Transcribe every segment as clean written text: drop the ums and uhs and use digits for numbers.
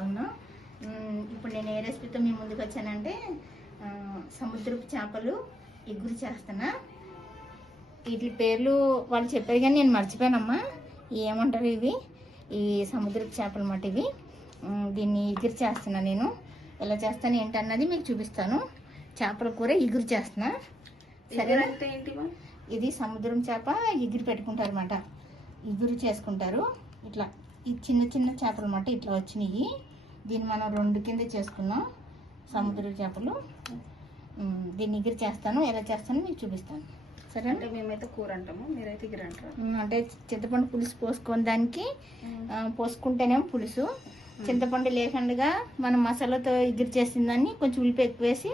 బాగున్నా. ఇప్పుడు నేను ఏ రెసిపీతో మీ ముందుకు వచ్చానంటే సముద్రపు చేపలు ఎగురు చేస్తున్నా. వీటి పేర్లు వాళ్ళు చెప్పారు కానీ నేను మర్చిపోయానమ్మా. ఏమంటారు ఇవి? ఈ సముద్రపు చేపలు మాట ఇవి. దీన్ని ఎగురు చేస్తున్నా. నేను ఎలా చేస్తాను ఏంటన్నది మీకు చూపిస్తాను. చేపల కూర ఎగురు చేస్తున్నా. సరే, ఇది సముద్రం చేప ఎగురు పెట్టుకుంటారు అన్నమాట. ఎగురు చేసుకుంటారు. ఇట్లా ఈ చిన్న చిన్న చేపలు అన్నమాట. ఇట్లా వచ్చినాయి. దీన్ని మనం 2 కింద చేసుకున్నాం. సముద్ర చేపలు. దీన్ని ఎగురు చేస్తాను. ఎలా చేస్తానో మీకు చూపిస్తాను. సరే, అంటే మేమైతే కూర అంటాము, మీరైతే ఎగురు అంటారు. అంటే చింతపండు పులుసు పోసుకొని దానికి పోసుకుంటేనేమో పులుసు, చింతపండు లేకుండా మనం మసాలాతో ఎగురు చేసిన దాన్ని కొంచెం ఉల్లిపాయ ఎక్కువ వేసి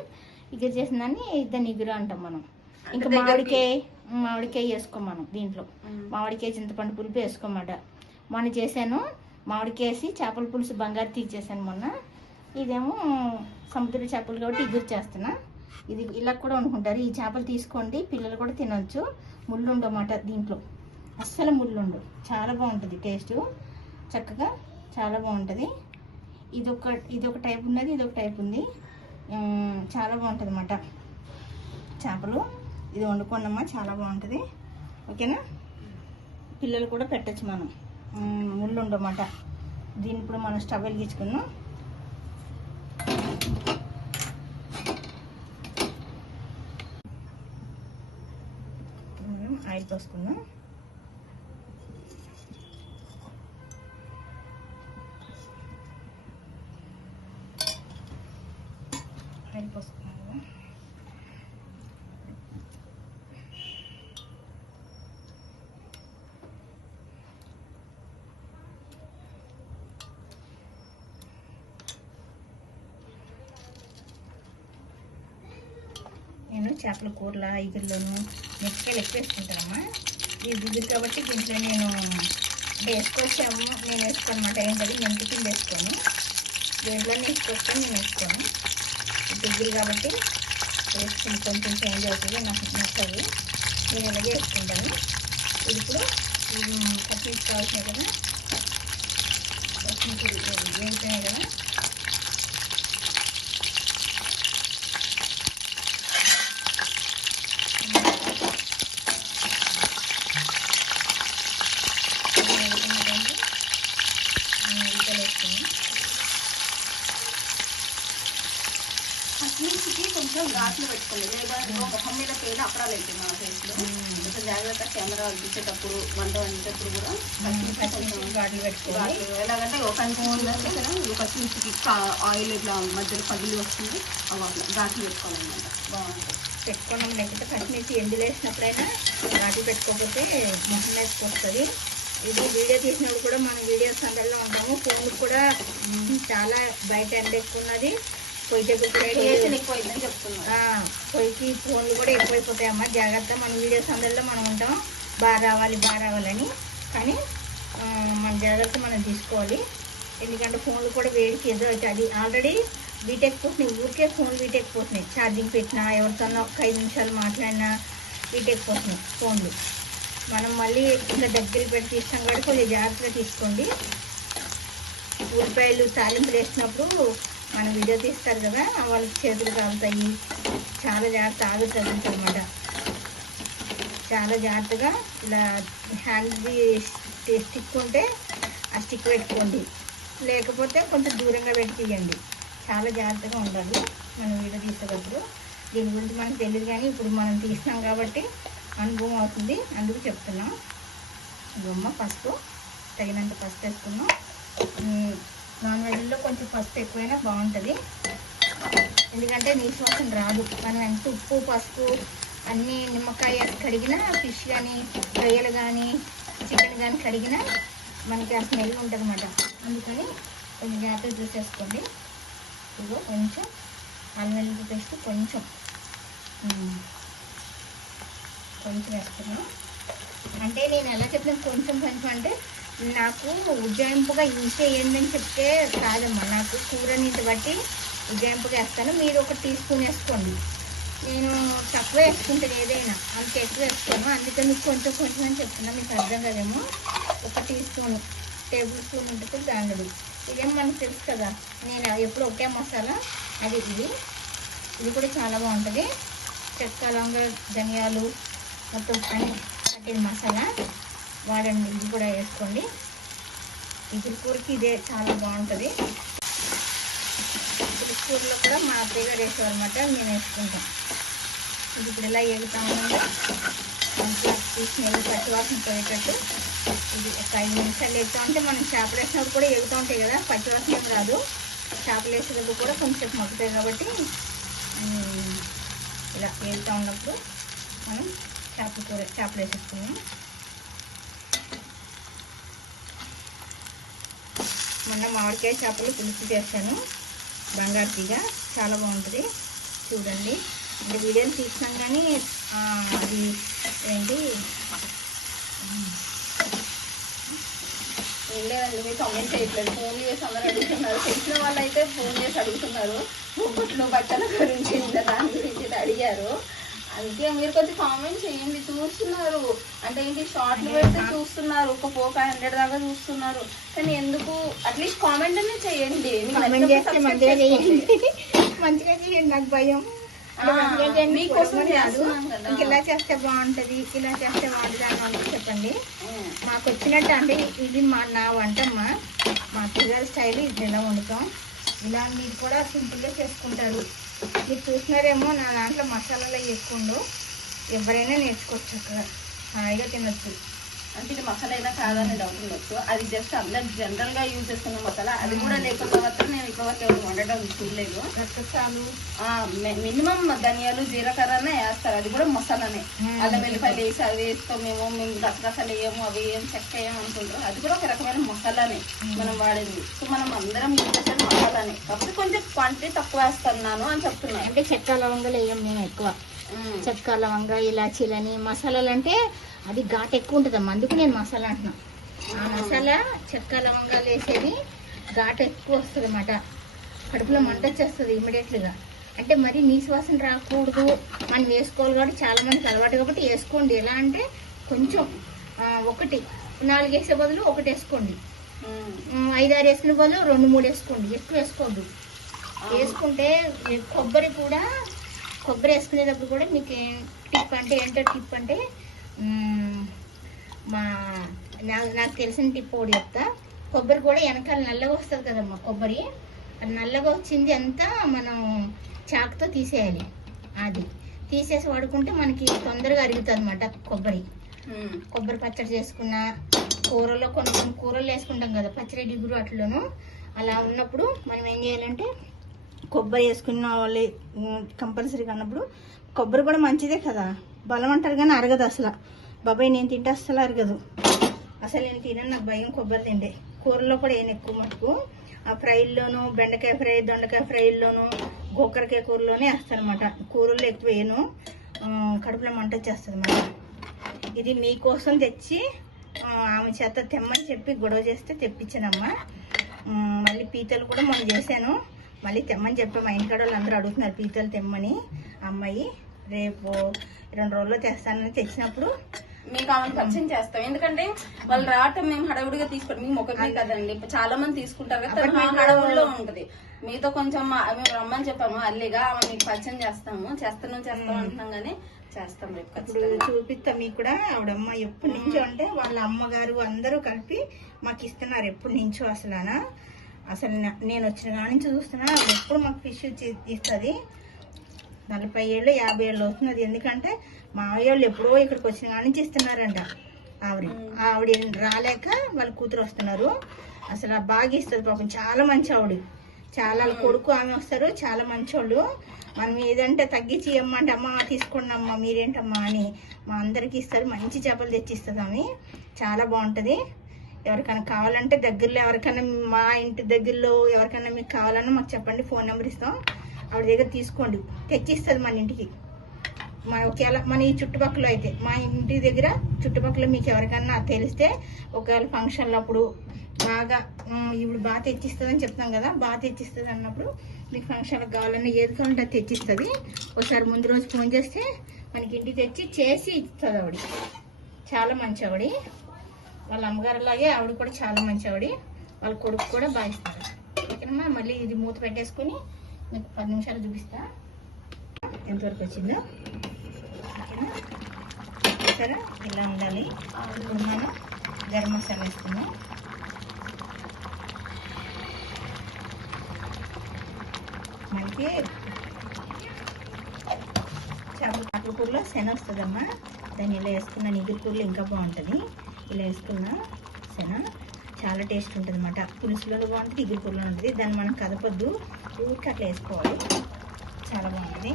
ఎగురు చేసిన దాన్ని ఎగురు అంటాం మనం. ఇంకా మామిడికాయ వేసుకోం మనం దీంట్లో. మామిడికాయ చింతపండు పులుపు వేసుకోమాట. మొన్న చేశాను మామిడికాయ వేసి చేపల పులుసు బంగారు తీసేసాను మొన్న. ఇదేమో సముద్ర చేపలు కాబట్టి ఎగురు చేస్తున్నా. ఇది ఇలా కూడా వండుకుంటారు. ఈ చేపలు తీసుకోండి, పిల్లలు కూడా తినొచ్చు. ముళ్ళు ఉండమాట దీంట్లో, అస్సలు ముళ్ళు ఉండవు. చాలా బాగుంటుంది టేస్ట్, చక్కగా చాలా బాగుంటుంది. ఇదొక టైప్ ఉన్నది, ఇదొక టైప్ ఉంది. చాలా బాగుంటుంది అన్నమాట చేపలు. ఇది వండుకోండమ్మా, చాలా బాగుంటుంది. ఓకేనా? పిల్లలు కూడా పెట్టచ్చు మనం. ముళ్ళు ఉండమాట. దీన్ని ఇప్పుడు మనం స్టవ్ వెలిగించుకున్నాం. ఆయిల్ పోసుకుందాం. ఆయిల్ పోసుకున్నాం కదా. నేను చేపల కూరల ఎగురులోను మిరపకాయలు ఎక్కువ వేసుకుంటానమ్మా. ఇది ఎగురు కాబట్టి దీంట్లో నేను వేసుకొచ్చాము. నేను వేసుకోను అన్నమాట. ఏంటది మెంతికి వేసుకొని దేంట్లోనే వేసుకొస్తాను, నేను వేసుకోను. ఇది ఎగురు కాబట్టి వేసుకుని కొంచెం చేంజ్ అవుతుంది. నాకు నచ్చదు, నేను ఇలాగే వేసుకుంటాను. ఇది ఇప్పుడు పచ్చిమిర్చి కావాల్సినాయి కదా, పచ్చిమిర్చి వేగుతున్నాయి కదా. పచ్చిమిర్చికి కొంచెం ఘాట్లు పెట్టుకోండి, లేదా మొహం మీద పేద అప్పడాలు అవుతాయి మా ఫేస్లో. కొంచెం జాగ్రత్త, కెమెరా తీసేటప్పుడు వంట వండేటప్పుడు కూడా పచ్చిమిర్చి ఘాట్లు పెట్టుకోవాలి. ఎలాగంటే పచ్చిమిర్చికి ఆయిల్ ఇట్లా మధ్యలో పగిలి వస్తుంది, అవి అట్లా ఘాట్లు పెట్టుకోవాలన్నమాట. బాగుంటుంది. పెట్టుకోవడం. లేకపోతే పచ్చిమిర్చి ఎండులో వేసినప్పుడైనా ఘాట్లు పెట్టుకోకపోతే మొహం మీదకి వస్తుంది. ఇది వీడియో తీసినప్పుడు కూడా మనం వీడియోస్ అందరిలో ఉంటాము. ఫోన్ కూడా చాలా బయట ఎండ ఎక్కువ ఉన్నది. పొయ్యి దగ్గర ఎక్కువైందని చెప్తున్నా. పొయ్యికి ఫోన్లు కూడా ఎక్కువైపోతాయమ్మా. జాగ్రత్త, మన వీడియోస్ అందరిలో మనం ఉంటాం బాగా రావాలని. కానీ మన జాగ్రత్త మనం తీసుకోవాలి. ఎందుకంటే ఫోన్లు కూడా వేడికి ఏదో అవుతాయి. అది ఆల్రెడీ బీటెక్ పోతున్నాయి. ఊరికే ఫోన్ బీటెక్ పోతున్నాయి. ఛార్జింగ్ పెట్టినా, ఎవరితోనో ఒక 5 నిమిషాలు మాట్లాడినా బీటెక్ పోతున్నాయి ఫోన్లు. మనం మళ్ళీ ఇంకా దగ్గరికి పెట్టి తీస్తాం కాబట్టి కొంచెం జాగ్రత్తగా తీసుకోండి. ఉల్లిపాయలు తాలింపులు వేసినప్పుడు మనం వీడియో తీస్తారు కదా, వాళ్ళకి చేతులు కాలుతాయి. చాలా జాగ్రత్త, ఆగుతుంది అన్నమాట. చాలా జాగ్రత్తగా ఇలా హ్యాండ్ది స్టిక్ ఉంటే ఆ స్టిక్ పెట్టుకోండి, లేకపోతే కొంచెం దూరంగా పెట్టి తీయండి. చాలా జాగ్రత్తగా ఉండాలి మనం వీడియో తీసేటప్పుడు. దీని గురించి మనకు తెలియదు కానీ ఇప్పుడు మనం తీసినాం కాబట్టి అనుభవం అవుతుంది, అందుకు చెప్తున్నాం. గుమ్మ పసుపు, తగినంత పసుపు వేసుకున్నాం. నాన్ వెజ్లో కొంచెం పసుపు ఎక్కువైనా బాగుంటుంది, ఎందుకంటే నీసు వాసన రాదు. మనం ఎంత ఉప్పు పసుపు అన్నీ నిమ్మకాయ కడిగినా, ఫిష్ కానీ రొయ్యలు కానీ చికెన్ కానీ కడిగినా మనకి ఆ స్మెల్ ఉంటుంది అన్నమాట. అందుకని కొంచెం జాగ్రత్తగా చూసేసుకోండి. ఇదిగో కొంచెం అల్లం వెల్లుల్లి పేస్ట్ కొంచెం వేస్తున్నాం. అంటే నేను ఎలా చెప్పిన కొంచెం అంటే నాకు ఉజ్జాయింపుగా యూజ్ చేయండి చెప్తే కాదమ్మా. నాకు కూర నీటి బట్టి ఉజ్జాయింపుగా వేస్తాను. మీరు 1 టీ స్పూన్ వేసుకోండి. నేను తక్కువ వేసుకుంటాను ఏదైనా, అంత ఎక్కువ వేసుకోను. అందుకని మీకు కొంచెం అని చెప్తున్నా, మీకు అర్థం కదేమో. 1 టీ స్పూన్, టేబుల్ స్పూన్ ఉంటుంది దానిలో ఇదేం మనకు తెలుసు కదా, నేను ఎప్పుడు ఒకే మసాలా అది ఇది కూడా చాలా బాగుంటుంది. చెక్క, లవంగ, ధనియాలు మొత్తం అన్ని కట్టిన మసాలా వాడండి. ఇది కూడా వేసుకోండి. ఇగురు కూరకి ఇదే చాలా బాగుంటుంది. ఇగురు కూరలో కూడా మా అత్తయ్య గారు వేసేవారు అనమాట, నేను వేసుకుంటాను. ఇది ఇప్పుడు ఇలా ఎగుతా ఉందండి. మంచిగా స్మెల్ పచ్చివాసన పోయేటట్టు ఇది ఒక 5 నిమిషాలు ఎగుతూ ఉంటే, మనం చేపలు వేసినప్పుడు కూడా ఎగుతూ ఉంటాయి కదా, పచ్చివాసన ఏం రాదు. చేపలు వేసేటప్పుడు కూడా కొంచెం మగ్గుతాయి కాబట్టి ఇలా ఎగుతూ ఉన్నప్పుడు మనం చేపలు వేసేసుకున్నాం. మొన్న మామిడికాయ చేపలు పులుసు చేస్తాను, బంగారు తీగ, చాలా బాగుంటుంది. చూడండి, అంటే వీడియోలు తీసినాం కానీ అది ఏంటి ఏం లేదండి, మీరు కామెంట్ చేయట్లేదు, ఫోన్ చేసి అందరూ అడుగుతున్నారు. తెలిసిన వాళ్ళు అయితే ఫోన్ చేసి అడుగుతున్నారు, బొబ్బట్లు బట్టల గురించి ఇంకా దాని గురించి అడిగారు. అందుకే మీరు కొంచెం కామెంట్ చేయండి. చూస్తున్నారు అంటే ఏంటి, షార్ట్లు పెడితే చూస్తున్నారు, ఒక 400-500 దాకా చూస్తున్నారు. కానీ ఎందుకు అట్లీస్ట్ కామెంట్ అనే చేయండి. మంచిగా చేయండి, నాకు భయం. ఇలా చేస్తే బాగుంటది, ఇలా చేస్తే బాగుంటుంది అని వాళ్ళకి చెప్పండి. మాకు వచ్చినట్టు అంటే ఇది నా వంటమ్మా, మా అత్తగారి స్టైల్ ఇది ఎలా వండుతాం. ఇలా మీరు కూడా సింపుల్గా చేసుకుంటారు. మీరు చూసినారేమో నా దాంట్లో మసాలాలు ఎక్కువ ఉండవు, ఎవరైనా నేర్చుకోవచ్చు, అక్కడ హాయిగా తినొచ్చు. అంటే ఇది మసాలా అయినా కాదని డౌట్ ఉండొచ్చు. అది జస్ట్ అందరు జనరల్ గా యూజ్ చేసుకున్న మసాలా. అది కూడా లేకపోతే మాత్రం నేను ఇప్పటివరకు వండడం చూడలేదు. రక్తసాలు మినిమం ధనియాలు, జీలకర్రనే వేస్తారు, అది కూడా మసాలానే. అల్లం వెల్లిపాయలు వేసి అవి వేస్తాం మేము రకరకాలు వేయము, అవి ఏం చెక్క వేయము అనుకుంటారు. అది కూడా ఒక రకమైన మసాలానే మనం వాడేది. సో మనం అందరం యూజ్ చేసేది మసాలానే, కాకపోతే కొంచెం క్వాంటిటీ తక్కువ వేస్తున్నాను అని చెప్తున్నాను. అంటే చెక్క లవంగాలు వేయం మేము ఎక్కువ. చెక్క, లవంగ, ఇలాచీలని మసాలాలు అంటే అది ఘాట్ ఎక్కువ ఉంటుందమ్మా, అందుకు నేను మసాలా అంటున్నాను. ఆ మసాలా చెక్క, లవంగాలు వేసేది ఘాట్ ఎక్కువ వస్తుంది అన్నమాట, కడుపులో మంట వచ్చేస్తుంది ఇమ్మీడియట్లీగా. అంటే మరి నీసు వాసన రాకూడదు, మనం వేసుకోవాలి కాబట్టి చాలా మందికి అలవాటు కాబట్టి వేసుకోండి. ఎలా అంటే కొంచెం 4 వేసే బదులు 1 వేసుకోండి, 5-6 వేసిన బదులు 2-3 వేసుకోండి, ఎక్కువ వేసుకోవద్దు. వేసుకుంటే కొబ్బరి వేసుకునేటప్పుడు కూడా మీకు టిప్ అంటే ఏంటో టిప్ అంటే నాకు తెలిసిన టిప్ ఒకటి చెప్తా. కొబ్బరి కూడా వెనకాల నల్లగా వస్తుంది కదమ్మా, కొబ్బరి అది నల్లగా వచ్చింది అంతా మనం చాకుతో తీసేయాలి. అది తీసేసి వాడుకుంటే మనకి తొందరగా అరుగుతుంది అన్నమాట. కొబ్బరి పచ్చడి చేసుకున్న కూరలో కొన్ని కూరలు వేసుకుంటాం కదా, పచ్చడి డిగురు అట్లను, అలా ఉన్నప్పుడు మనం ఏం చేయాలంటే కొబ్బరి వేసుకున్న వాళ్ళు కంపల్సరీగా అన్నప్పుడు, కొబ్బరి కూడా మంచిదే కదా, బలం అంటారు కానీ అరగదు అసలు. బాబాయ్ నేను తింటే అస్సలు అరగదు, అసలు నేను తినను, నాకు భయం కొబ్బరి తింటే. కూరలో కూడా ఏం ఎక్కువ మటుకు ఆ ఫ్రైల్లోనూ, బెండకాయ ఫ్రై, దొండకాయ ఫ్రైల్లోనూ, గోకరకాయ కూరలోనే వేస్తాను అనమాట. కూరల్లో ఎక్కువ వేయను, కడుపులో మంట వచ్చేస్తుంది అన్నమాట. ఇది మీకోసం తెచ్చి ఆమె చేత తెమ్మని చెప్పి గొడవ చేస్తే తెప్పించానమ్మా. మళ్ళీ పీతలు కూడా మనం చేశాను, మళ్ళీ తెమ్మని చెప్పి మా ఇంటికాడ వాళ్ళు అందరూ అడుగుతున్నారు పీతలు తెమ్మని. అమ్మాయి రేపు 2 రోజుల్లో తెస్తానని తెచ్చినప్పుడు మీకు ఆమెను పరిచయం చేస్తాం. ఎందుకంటే వాళ్ళు రావటం మేము హడావుడిగా తీసుకుంటాం, మేము ఒకటి కదండి, చాలా మంది తీసుకుంటారు కదా, మా హడావుడిలో ఉంటది. మీతో కొంచెం మేము రమ్మని చెప్పాము అల్లిగా, ఆమె మీకు పరిచయం చేస్తాము అంటున్నాం కానీ చేస్తాం రేపు. ఇప్పుడు చూపిస్తాం మీకు కూడా. ఆవిడమ్మ ఎప్పటి నుంచో అంటే వాళ్ళ అమ్మగారు అందరూ కలిపి మాకు ఇస్తున్నారు ఎప్పటి నుంచో. అసలు నేను వచ్చిన కాడి నుంచి చూస్తున్నా, ఎప్పుడు మాకు ఫిష్ ఇస్తుంది. 40 ఏళ్ళు 50 ఏళ్ళు అవుతున్నది. ఎందుకంటే మా వాళ్ళు ఎప్పుడో ఇక్కడికి వచ్చిన కాడి నుంచి ఇస్తున్నారంట. ఆవిడ రాలేక వాళ్ళ కూతురు వస్తున్నారు. అసలు బాగా ఇస్తుంది పాపం, చాలా మంచి ఆవిడ. చాలా కొడుకు ఆమె వస్తారు, చాలా మంచోళ్ళు. మనం ఏదంటే తగ్గించి ఇవ్వమంటే అమ్మ తీసుకోండి అమ్మ మీరేంటమ్మా అని మా అందరికి ఇస్తారు. మంచి చేపలు తెచ్చిస్తుంది ఆమె, చాలా బాగుంటుంది. ఎవరికైనా కావాలంటే దగ్గరలో ఎవరికైనా మా ఇంటి దగ్గరలో ఎవరికైనా మీకు కావాలన్నా మాకు చెప్పండి, ఫోన్ నెంబర్ ఇస్తాం, ఆవిడ దగ్గర తీసుకోండి, తెచ్చిస్తుంది మన ఇంటికి. ఒకవేళ మన ఈ చుట్టుపక్కల అయితే, మా ఇంటి దగ్గర చుట్టుపక్కల మీకు ఎవరికైనా తెలిస్తే, ఒకవేళ ఫంక్షన్లు అప్పుడు బాగా ఇప్పుడు బాగా తెచ్చిస్తుందని చెప్తాం కదా, బాగా తెచ్చిస్తుంది అన్నప్పుడు మీకు ఫంక్షన్లకు కావాలన్నా ఏది కావాలంటే అది తెచ్చిస్తుంది. ఒకసారి ముందు రోజు ఫోన్ చేస్తే మనకి ఇంటికి తెచ్చి చేసి ఇస్తుంది ఆవిడ. చాలా మంచి ఆవిడ, వాళ్ళ అమ్మగారిలాగే ఆవిడ కూడా చాలా మంచి ఆవిడ. వాళ్ళ కొడుకు కూడా బాగా ఇస్తారు. ఓకేనమ్మా. మళ్ళీ ఇది మూత పెట్టేసుకుని మీకు 10 నిమిషాలు చూపిస్తా ఎంతవరకు వచ్చిందో. ఓకేనా, సరే ఇలా ఉండాలి. ఇప్పుడు మనం గరం మసాలా వేసుకున్నాం. మనకి చేపల కూరలో శన వస్తుందమ్మా, దాన్ని ఇలా వేసుకున్నాను. ఇగురు కూరలో ఇంకా బాగుంటుంది. ఇలా వేసుకున్నా శన చాలా టేస్ట్ ఉంటుంది అన్నమాట. పులుసులో బాగుంటుంది, ఇగురు కూరలో ఉంటుంది. దాన్ని మనం కదపొద్దు, ఊరికి అట్లా వేసుకోవాలి, చాలా బాగుంటుంది.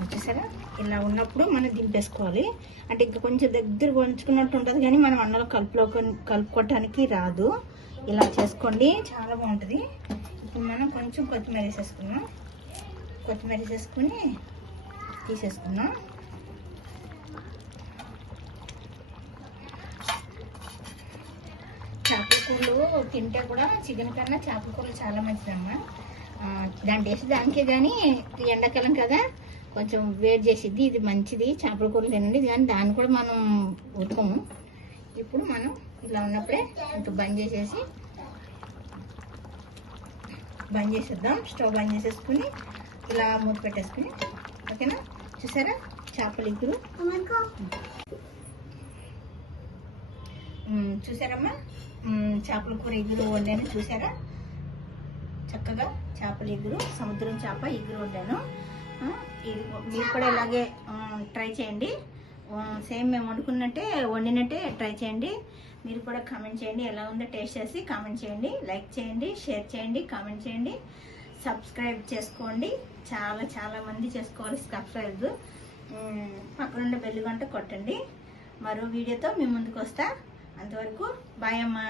వచ్చేసారా, ఇలా ఉన్నప్పుడు మనం దింపేసుకోవాలి. అంటే ఇంకా కొంచెం దగ్గర వంచుకున్నట్టు ఉంటుంది కానీ మనం అన్నంలో కలుపుకోవటానికి రాదు. ఇలా చేసుకోండి, చాలా బాగుంటుంది. ఇప్పుడు మనం కొంచెం కొత్తిమీర వేసేసుకున్నాం. కొత్తిమీర వేసేసుకుని తీసేసుకున్నాం. చేపల కూరలు తింటే కూడా చికెన్ కన్నా చేపల కూరలు చాలా మంచిదమ్మా. దాని టేస్ట్ దానికే, కానీ ఎండాకాలం కదా కొంచెం వేడి చేసిద్ది. ఇది మంచిది, చేపల కూరలు తినండి. కానీ దాన్ని కూడా మనం ఉడకము. ఇప్పుడు మనం ఇలా ఉన్నప్పుడే ఇంకా బంద్ చేసేద్దాం. స్టవ్ బంద్ చేసేసుకుని ఇలా మూత పెట్టేసుకుని. ఓకేనా, చూసారా చేపల ఇగురు చూసారమ్మా. చేపల కూర ఇగురు వండాను, చూసారా చక్కగా. చేపల ఇగురు, సముద్రం చేప ఇగురు వండాను. ఇది మీరు కూడా ఇలాగే ట్రై చేయండి. సేమ్ మేము వండినట్టే ట్రై చేయండి. మీరు కూడా కామెంట్ చేయండి, ఎలా ఉందో టేస్ట్ చేసి కామెంట్ చేయండి. లైక్ చేయండి, షేర్ చేయండి, కామెంట్ చేయండి, సబ్స్క్రైబ్ చేసుకోండి. చాలా మంది చేసుకోవాలి సబ్స్క్రైబ్. పక్కనుండే బెల్ గంట కొట్టండి. మరో వీడియోతో మీ ముందుకు వస్తా. అంతవరకు బాయ్ అమ్మా.